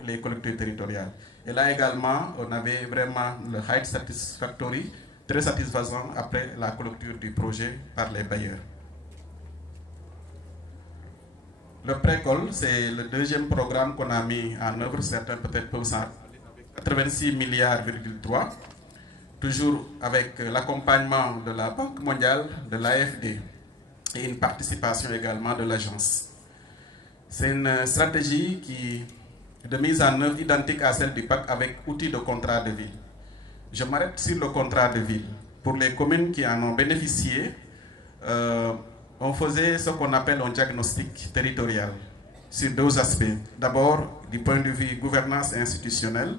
les collectivités territoriales. Et là également, on avait vraiment le Height Satisfactory, très satisfaisant après la clôture du projet par les bailleurs. Le précole, c'est le deuxième programme qu'on a mis en œuvre, certains peut-être peuvent s'en rappeler, avec 86 milliards,3, toujours avec l'accompagnement de la Banque mondiale, de l'AFD et une participation également de l'agence. C'est une stratégie de mise en œuvre identique à celle du PAC avec outils de contrat de ville. Je m'arrête sur le contrat de ville. Pour les communes qui en ont bénéficié, on faisait ce qu'on appelle un diagnostic territorial sur deux aspects. D'abord, du point de vue gouvernance institutionnelle,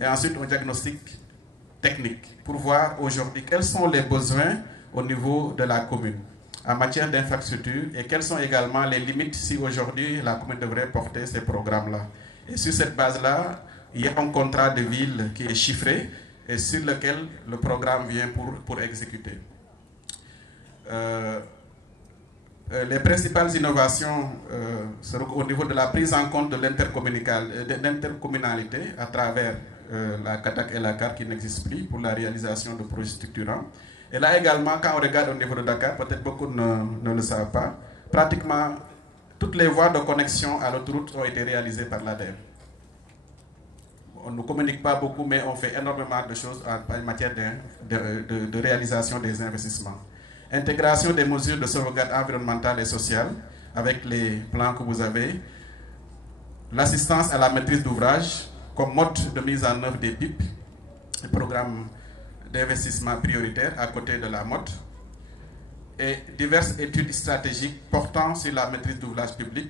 et ensuite un diagnostic technique pour voir aujourd'hui quels sont les besoins au niveau de la commune en matière d'infrastructure et quelles sont également les limites si aujourd'hui la commune devrait porter ces programmes-là. Et sur cette base-là, il y a un contrat de ville qui est chiffré et sur lequel le programme vient pour exécuter. Les principales innovations seront au niveau de la prise en compte de l'intercommunalité à travers la CATAC et la CAR qui n'existe plus pour la réalisation de projets structurants. Et là également, quand on regarde au niveau de Dakar, peut-être beaucoup ne le savent pas, pratiquement toutes les voies de connexion à l'autoroute ont été réalisées par l'ADEME. On ne communique pas beaucoup, mais on fait énormément de choses en matière de réalisation des investissements. Intégration des mesures de sauvegarde environnementale et sociale avec les plans que vous avez. L'assistance à la maîtrise d'ouvrage comme mode de mise en œuvre des PIP, le programme d'investissement prioritaire à côté de la MOT. Et diverses études stratégiques portant sur la maîtrise d'ouvrage public,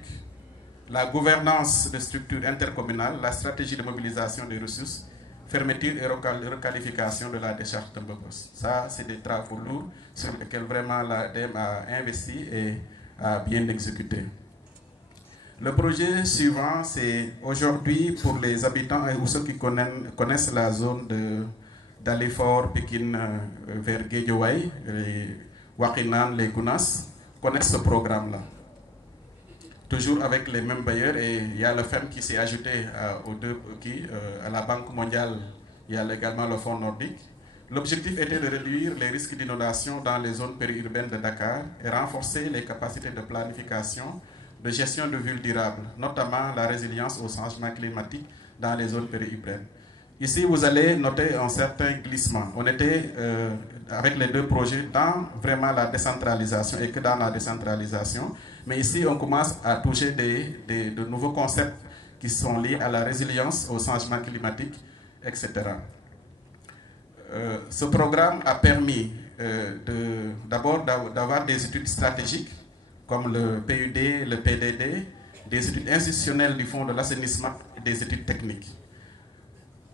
la gouvernance des structures intercommunales, la stratégie de mobilisation des ressources, fermeture et requalification de la décharge de Mbogos. Ça, c'est des travaux lourds sur lesquels vraiment l'ADEME a investi et a bien exécuté. Le projet suivant, c'est aujourd'hui pour les habitants ou ceux qui connaissent la zone d'Alifort, Pékin, vers Guédiouaï, les Wakinan, les Gounas, connaissent ce programme-là. Toujours avec les mêmes bailleurs, et il y a le FEM qui s'est ajouté à la Banque mondiale, il y a également le Fonds nordique. L'objectif était de réduire les risques d'inondation dans les zones périurbaines de Dakar et renforcer les capacités de planification, de gestion de villes durables, notamment la résilience au changement climatique dans les zones périurbaines. Ici, vous allez noter un certain glissement. On était avec les deux projets dans vraiment la décentralisation et que dans la décentralisation. Mais ici, on commence à toucher de nouveaux concepts qui sont liés à la résilience, au changement climatique, etc. Ce programme a permis d'abord d'avoir des études stratégiques comme le PUD, le PDD, des études institutionnelles du Fonds de l'assainissement et des études techniques.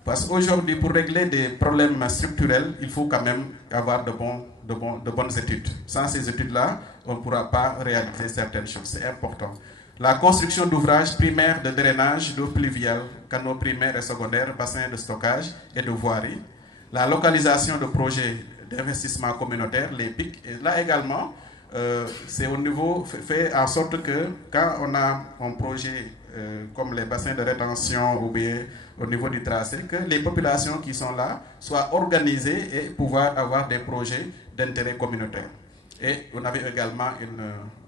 Parce qu'aujourd'hui, pour régler des problèmes structurels, il faut quand même avoir de bonnes études. Sans ces études-là, on ne pourra pas réaliser certaines choses. C'est important. La construction d'ouvrages primaires de drainage d'eau pluviale, canaux primaires et secondaires, bassins de stockage et de voirie. La localisation de projets d'investissement communautaire, les PIC. Et là également, c'est au niveau, fait en sorte que quand on a un projet comme les bassins de rétention ou bien au niveau du tracé, que les populations qui sont là soient organisées et pouvoir avoir des projets d'intérêt communautaire. Et on avait également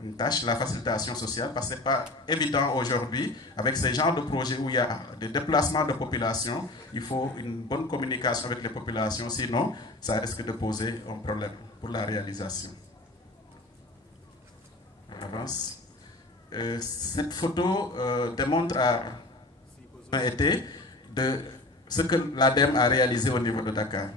une tâche, la facilitation sociale, parce que ce n'est pas évident aujourd'hui, avec ces genres de projets où il y a des déplacements de population, il faut une bonne communication avec les populations, sinon ça risque de poser un problème pour la réalisation. On avance. Cette photo démontre de ce que l'ADEME a réalisé au niveau de Dakar.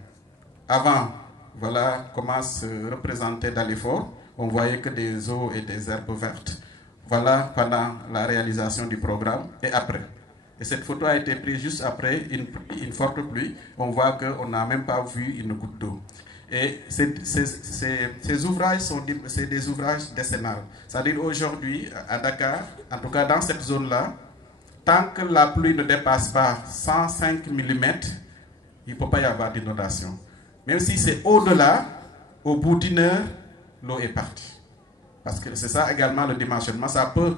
Avant, voilà comment se représentait Dalifort. On voyait que des eaux et des herbes vertes. Voilà pendant la réalisation du programme et après. Et cette photo a été prise juste après une forte pluie. On voit qu'on n'a même pas vu une goutte d'eau. Et ces ouvrages c'est des ouvrages décennales. C'est-à-dire aujourd'hui, à Dakar, en tout cas dans cette zone-là, tant que la pluie ne dépasse pas 105 mm, il ne peut pas y avoir d'inondation. Même si c'est au-delà, au bout d'une heure, l'eau est partie. Parce que c'est ça également le dimensionnement. Ça peut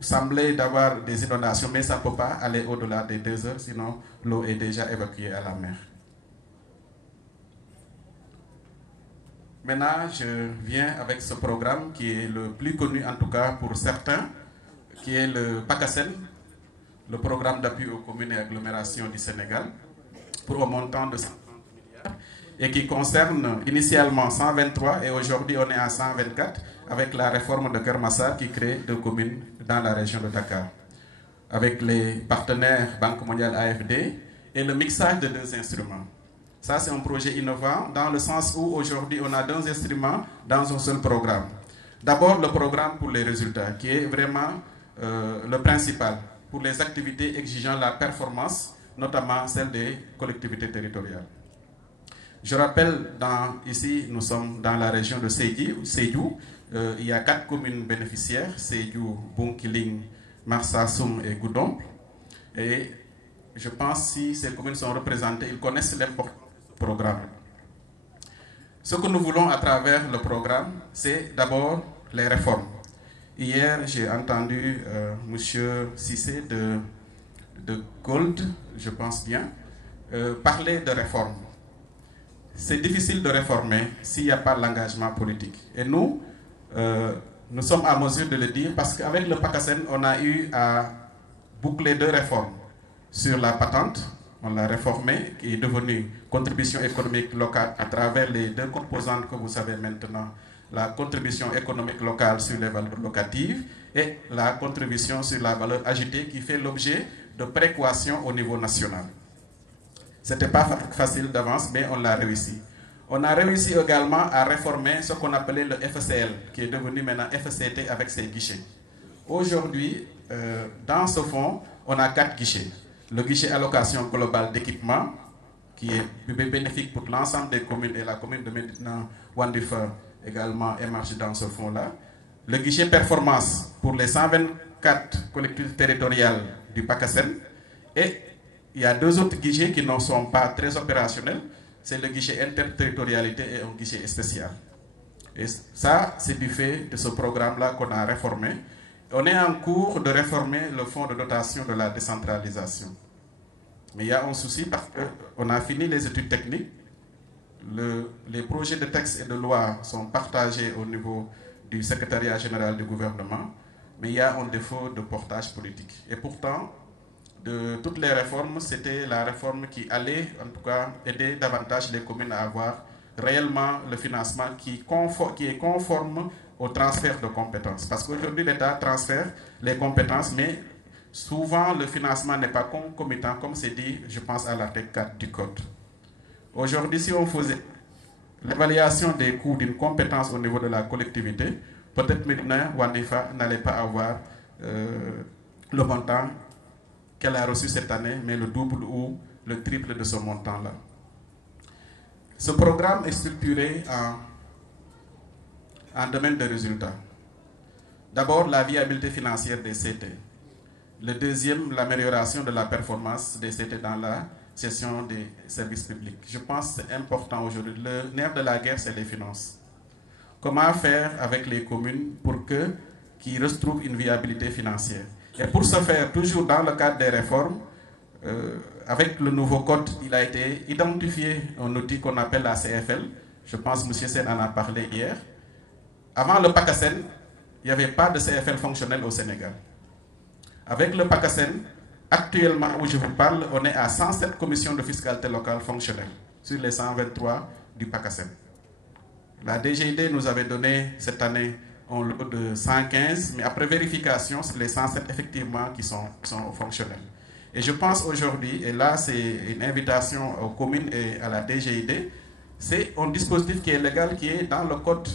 semblait d'avoir des inondations, mais ça ne peut pas aller au-delà des 2 heures, sinon l'eau est déjà évacuée à la mer. Maintenant, je viens avec ce programme qui est le plus connu, en tout cas pour certains, qui est le PACASEN, le programme d'appui aux communes et agglomérations du Sénégal, pour un montant de 130 milliards, et qui concerne initialement 123, et aujourd'hui on est à 124, avec la réforme de Kermassar qui crée 2 communes dans la région de Dakar, avec les partenaires Banque mondiale AFD, et le mixage de 2 instruments. Ça, c'est un projet innovant dans le sens où aujourd'hui, on a 2 instruments dans un seul programme. D'abord, le programme pour les résultats, qui est vraiment le principal pour les activités exigeant la performance, notamment celle des collectivités territoriales. Je rappelle, ici, nous sommes dans la région de Sédhiou. Il y a 4 communes bénéficiaires, Sédhiou, Bounkiling, Marsassoum et Goudomp. Et je pense que si ces communes sont représentées, ils connaissent l'importance programme. Ce que nous voulons à travers le programme, c'est d'abord les réformes. Hier, j'ai entendu M. Cissé de Gold, je pense bien, parler de réformes. C'est difficile de réformer s'il n'y a pas l'engagement politique. Et nous, nous sommes à mesure de le dire parce qu'avec le PACASEN, on a eu à boucler 2 réformes sur la patente. On l'a réformé, qui est devenu contribution économique locale à travers les 2 composantes que vous savez maintenant, la contribution économique locale sur les valeurs locatives et la contribution sur la valeur ajoutée qui fait l'objet de prééquation au niveau national. Ce n'était pas facile d'avance, mais on l'a réussi. On a réussi également à réformer ce qu'on appelait le FCL, qui est devenu maintenant FCT avec ses guichets. Aujourd'hui, dans ce fonds, on a 4 guichets. Le guichet allocation globale d'équipement, qui est bénéfique pour l'ensemble des communes, et la commune de Médina Wandifa également émarge dans ce fonds-là. Le guichet performance pour les 124 collectivités territoriales du PACASEN. Et il y a 2 autres guichets qui ne sont pas très opérationnels. C'est le guichet interterritorialité et un guichet spécial. Et ça, c'est du fait de ce programme-là qu'on a réformé. On est en cours de réformer le fonds de dotation de la décentralisation. Mais il y a un souci parce qu'on a fini les études techniques. Les projets de textes et de loi sont partagés au niveau du secrétariat général du gouvernement. Mais il y a un défaut de portage politique. Et pourtant, de toutes les réformes, c'était la réforme qui allait, en tout cas, aider davantage les communes à avoir réellement le financement qui est conforme au transfert de compétences. Parce qu'aujourd'hui, l'État transfère les compétences, mais souvent le financement n'est pas concomitant, comme c'est dit, je pense à l'article 4 du Code. Aujourd'hui, si on faisait l'évaluation des coûts d'une compétence au niveau de la collectivité, peut-être Médina Wandifa n'allait pas avoir le montant qu'elle a reçu cette année, mais le double ou le triple de ce montant-là. Ce programme est structuré en domaine de résultats. D'abord, la viabilité financière des CT. Le deuxième, l'amélioration de la performance des CT dans la gestion des services publics. Je pense que c'est important aujourd'hui. Le nerf de la guerre, c'est les finances. Comment faire avec les communes pour qu'ils retrouvent une viabilité financière? Et pour ce faire, toujours dans le cadre des réformes, avec le nouveau code, il a été identifié un outil qu'on appelle la CFL. Je pense que M. Sen en a parlé hier. Avant le PACASEN, il n'y avait pas de CFL fonctionnel au Sénégal. Avec le PACASEN, actuellement où je vous parle, on est à 107 commissions de fiscalité locale fonctionnelles sur les 123 du PACASEN. La DGID nous avait donné cette année un lot de 115, mais après vérification, c'est les 107 effectivement qui sont fonctionnels. Et je pense aujourd'hui, et là c'est une invitation aux communes et à la DGID, c'est un dispositif qui est légal, qui est dans le code,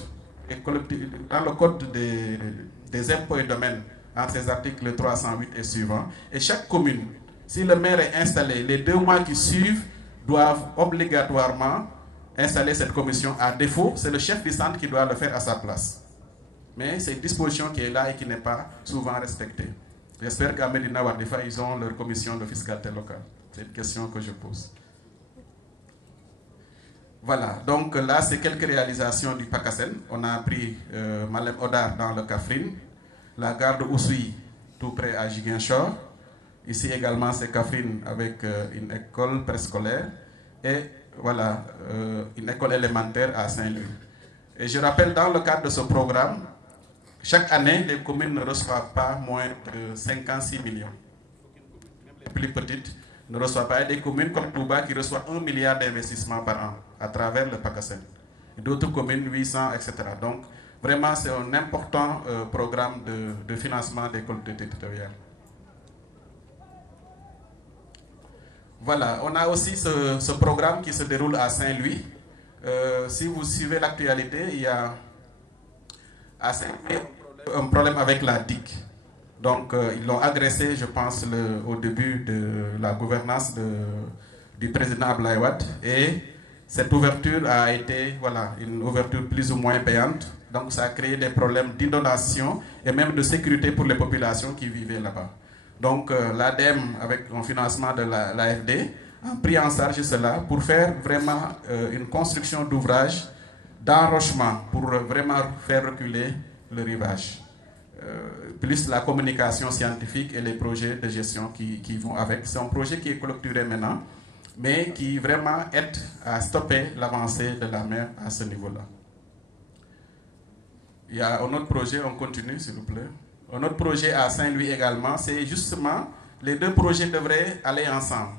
des impôts et domaines, entre ces articles 308 et suivants. Et chaque commune, si le maire est installé, les 2 mois qui suivent doivent obligatoirement installer cette commission. À défaut, c'est le chef du centre qui doit le faire à sa place. Mais c'est une disposition qui est là et qui n'est pas souvent respectée. J'espère qu'à Médina Wandifa, ils ont leur commission de fiscalité locale. C'est une question que je pose. Voilà, donc là, c'est quelques réalisations du PACASEN. On a pris Malem Odar dans le Kaffrine, la gare de Oussouye, tout près à Ziguinchor. Ici également, c'est Kaffrine avec une école préscolaire et voilà, une école élémentaire à Saint-Louis. Et je rappelle, dans le cadre de ce programme, chaque année, les communes ne reçoivent pas moins de 56 millions. Les plus petites ne reçoivent pas. Et des communes comme Touba qui reçoivent 1 milliard d'investissements par an à travers le PACASEN. D'autres communes, 800, etc. Donc, vraiment, c'est un important programme de financement des collectivités territoriales. Voilà, on a aussi ce programme qui se déroule à Saint-Louis. Si vous suivez l'actualité, il y a à Saint-Louis un problème avec la DIC. Donc, ils l'ont agressé, je pense, au début de la gouvernance du président Abdoulaye Wade. Et cette ouverture a été, voilà, une ouverture plus ou moins payante. Donc, ça a créé des problèmes d'inondation et même de sécurité pour les populations qui vivaient là-bas. Donc, l'ADEME, avec un financement de l'AFD, a pris en charge cela pour faire vraiment une construction d'ouvrages d'enrochement pour vraiment faire reculer le rivage. Plus la communication scientifique et les projets de gestion qui vont avec. C'est un projet qui est clôturé maintenant, mais qui vraiment aide à stopper l'avancée de la mer à ce niveau-là. Il y a un autre projet, on continue s'il vous plaît. Un autre projet à Saint-Louis également, c'est justement, les deux projets devraient aller ensemble.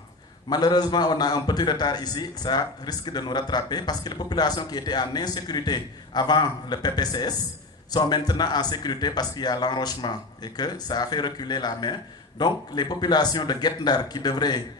Malheureusement, on a un petit retard ici, ça risque de nous rattraper parce que les populations qui étaient en insécurité avant le PPCS sont maintenant en sécurité parce qu'il y a l'enrochement et que ça a fait reculer la mer. Donc, les populations de Guet-Ndar qui devraient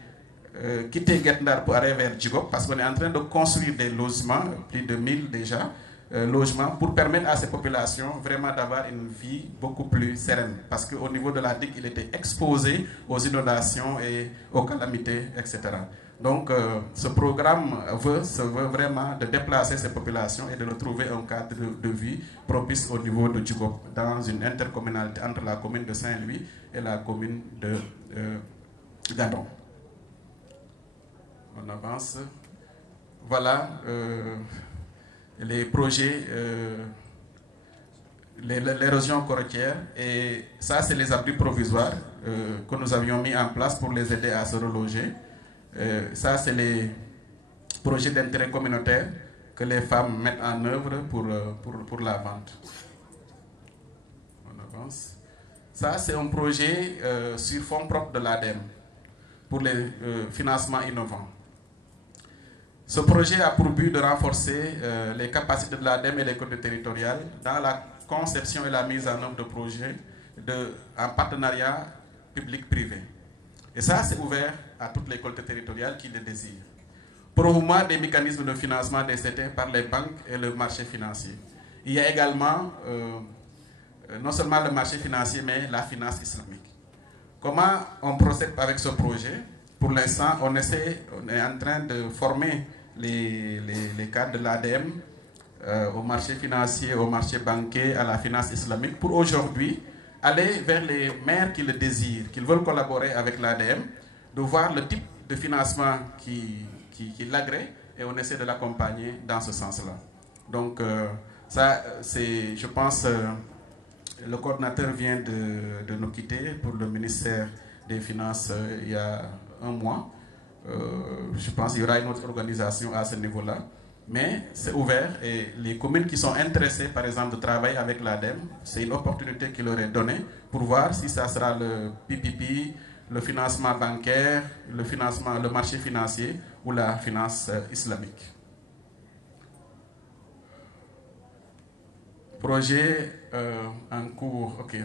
quitter Guet-Ndar pour aller vers Djigop parce qu'on est en train de construire des logements, plus de 1000 déjà, logements pour permettre à ces populations vraiment d'avoir une vie beaucoup plus sereine. Parce qu'au niveau de la digue, il était exposé aux inondations et aux calamités, etc. Donc, ce programme se veut vraiment de déplacer ces populations et de retrouver un cadre de vie propice au niveau de Djigop, dans une intercommunalité entre la commune de Saint-Louis et la commune de Gadon. On avance. Voilà. Les projets, l'érosion côtière, et ça c'est les abris provisoires que nous avions mis en place pour les aider à se reloger. Ça c'est les projets d'intérêt communautaire que les femmes mettent en œuvre pour la vente. On avance. Ça c'est un projet sur fonds propres de l'ADEME pour les financements innovants. Ce projet a pour but de renforcer les capacités de l'ADEME et les collectivités territoriales dans la conception et la mise en œuvre de projets en partenariat public-privé. Et ça, c'est ouvert à toutes les collectivités territoriales qui le désirent. Promouvoir des mécanismes de financement des CT par les banques et le marché financier. Il y a également non seulement le marché financier, mais la finance islamique. Comment on procède avec ce projet? Pour l'instant, on est en train de former les cadres de l'ADEME au marché financier, au marché bancaire, à la finance islamique, pour aujourd'hui aller vers les maires qui le désirent, qui veulent collaborer avec l'ADEME, de voir le type de financement qui l'agrée et on essaie de l'accompagner dans ce sens-là. Donc ça, c'est, je pense, le coordinateur vient de nous quitter pour le ministère des Finances il y a un mois. Je pense qu'il y aura une autre organisation à ce niveau-là. Mais c'est ouvert et les communes qui sont intéressées, par exemple, de travailler avec l'ADEME, c'est une opportunité qui leur est donnée pour voir si ça sera le PPP, le financement bancaire, le marché financier ou la finance islamique. Projet en cours, ok.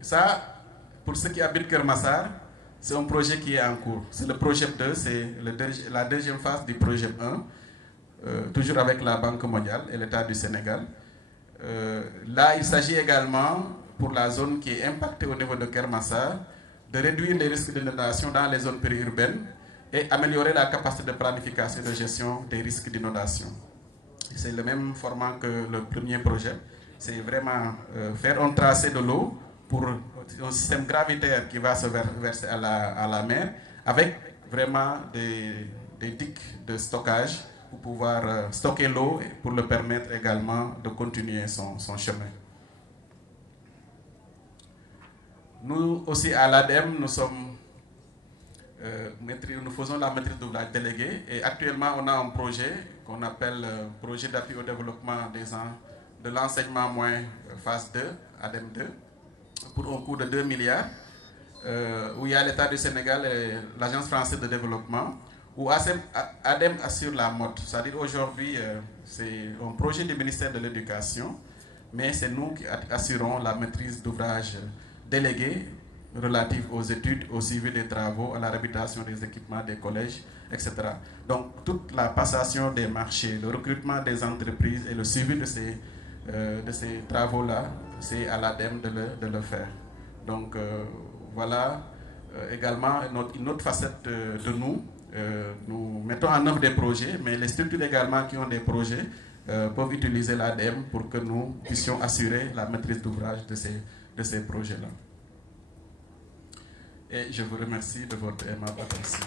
Ça, pour ceux qui habitent Kermassar, c'est un projet qui est en cours. C'est le projet 2, c'est la deuxième phase du projet 1. Toujours avec la Banque mondiale et l'État du Sénégal. Là, il s'agit également, pour la zone qui est impactée au niveau de Kermassar, de réduire les risques d'inondation dans les zones périurbaines et améliorer la capacité de planification et de gestion des risques d'inondation. C'est le même format que le premier projet. C'est vraiment faire un tracé de l'eau pour un système gravitaire qui va se verser à la mer, avec vraiment des digues de stockage pour pouvoir stocker l'eau et pour le permettre également de continuer son chemin. Nous aussi à l'ADEME, nous faisons la maîtrise d'ouvrage déléguée et actuellement on a un projet qu'on appelle projet d'appui au développement de l'enseignement moins phase 2, ADEME 2, pour un coût de 2 milliards, où il y a l'État du Sénégal et l'Agence française de développement, où ADEME assure la mode. C'est-à-dire aujourd'hui, c'est un projet du ministère de l'Éducation, mais c'est nous qui assurons la maîtrise d'ouvrage déléguée relative aux études, au suivi des travaux, à la réhabilitation des équipements des collèges, etc. Donc toute la passation des marchés, le recrutement des entreprises et le suivi de ces travaux-là, c'est à l'ADEME de le faire. Donc voilà également une autre facette de nous. Nous mettons en œuvre des projets, mais les structures également qui ont des projets peuvent utiliser l'ADEME pour que nous puissions assurer la maîtrise d'ouvrage de ces projets-là. Et je vous remercie de votre aimable attention.